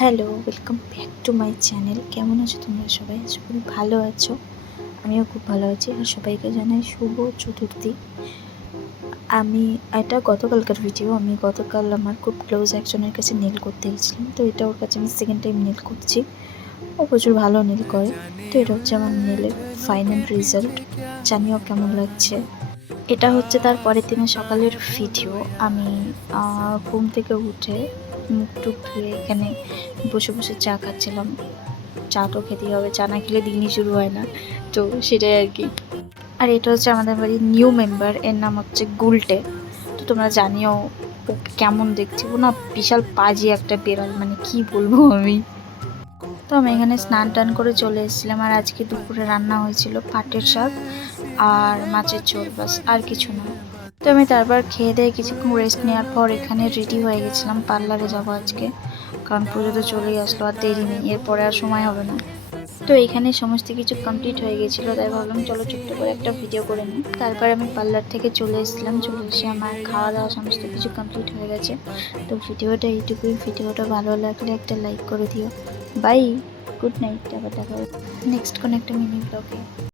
Hello welcome back to my channel কেমন আছো তোমরা সবাই? আশা করি ভালো আছো। আমিও খুব ভালো আছি আর সবাইকে জানাই শুভ চতুর্থী। আমি এটা গতকালকার ভিডিও আমি গতকাল আমার খুব ক্লোজ একজনের কাছে নীল করতে গেছিলাম। তো এটা ওর কাছে আমি সেকেন্ড টাইম নীল করছি। ও প্রচুর ভালো নীল করে। তো এটা হচ্ছে আমার নীলের ফাইনাল রেজাল্ট জানিও কেমন লাগছে। এটা হচ্ছে তার পরের দিনের সকালের ভিডিও আমি ঘুম থেকে উঠে মুখ টুক ধুয়ে এখানে বসে বসে চা খাচ্ছিলাম। চা তো খেতেই হবে, চা না খেলে দিনই শুরু হয় না। তো সেটাই আর কি। আর এটা হচ্ছে আমাদের বাড়ির নিউ মেম্বার এর নাম হচ্ছে গুলটে। তো তোমরা জানিও কেমন দেখছি। ও না বিশাল পাজি একটা বেড়াল মানে কি বলব আমি। তো আমি এখানে স্নান টান করে চলে এসেছিলাম আর আজকে দুপুরে রান্না হয়েছিল পাটের শাক আর মাছের ঝোল, বাস আর কিছু না। তো আমি তারপর খেয়ে দিয়ে কিছুক্ষণ রেস্ট নেওয়ার পর এখানে রেডি হয়ে গেছিলাম। পার্লারে যাব আজকে, কারণ পুজো তো চলেই আসলো আর দেরি নেই, এরপরে আর সময় হবে না। তো এখানে সমস্ত কিছু কমপ্লিট হয়ে গেছিল, তাই ভাবলাম চলো ছোট্ট করে একটা ভিডিও করে নিই। তারপর আমি পার্লার থেকে চলে এসেছিলাম, চলে এসে আমার খাওয়া দাওয়া সমস্ত কিছু কমপ্লিট হয়ে গেছে। তো ভিডিওটা এইটুকুই, ভিডিওটা ভালো লাগলে একটা লাইক করে দিও। বাই গুড নাইট আবার দেখা নেক্সট কোনো একটা মিনি ব্লগে